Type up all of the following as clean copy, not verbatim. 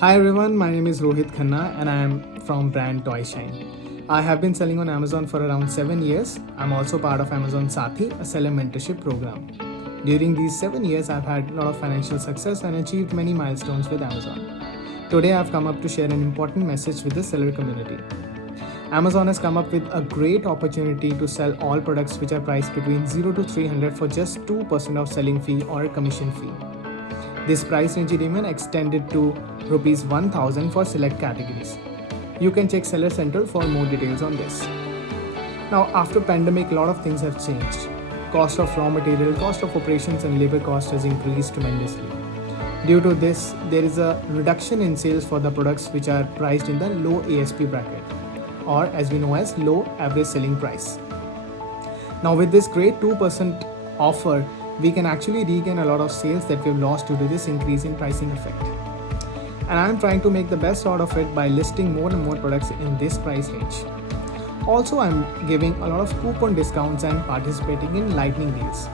Hi everyone, my name is Rohit Khanna and I am from brand Toy Shine. I have been selling on Amazon for around 7 years. I'm also part of Amazon Saathi, a seller mentorship program. During these 7 years, I've had a lot of financial success and achieved many milestones with Amazon. Today, I've come up to share an important message with the seller community. Amazon has come up with a great opportunity to sell all products which are priced between 0 to 300 for just 2% of selling fee or commission fee. This price range remain extended to rupees 1000 for select categories. You can check Seller Central for more details on this. Now, after pandemic, a lot of things have changed. Cost of raw material, cost of operations and labor cost has increased tremendously. Due to this, there is a reduction in sales for the products which are priced in the low ASP bracket, or as we know as low average selling price. Now, with this great 2% offer, we can actually regain a lot of sales that we've lost due to this increase in pricing effect. And I'm trying to make the best out of it by listing more and more products in this price range. Also, I'm giving a lot of coupon discounts and participating in lightning deals.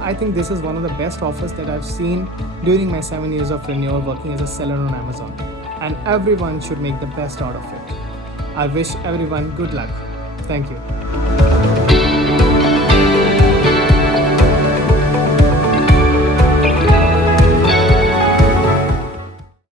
I think this is one of the best offers that I've seen during my 7 years of renewal working as a seller on Amazon. And everyone should make the best out of it. I wish everyone good luck. Thank you.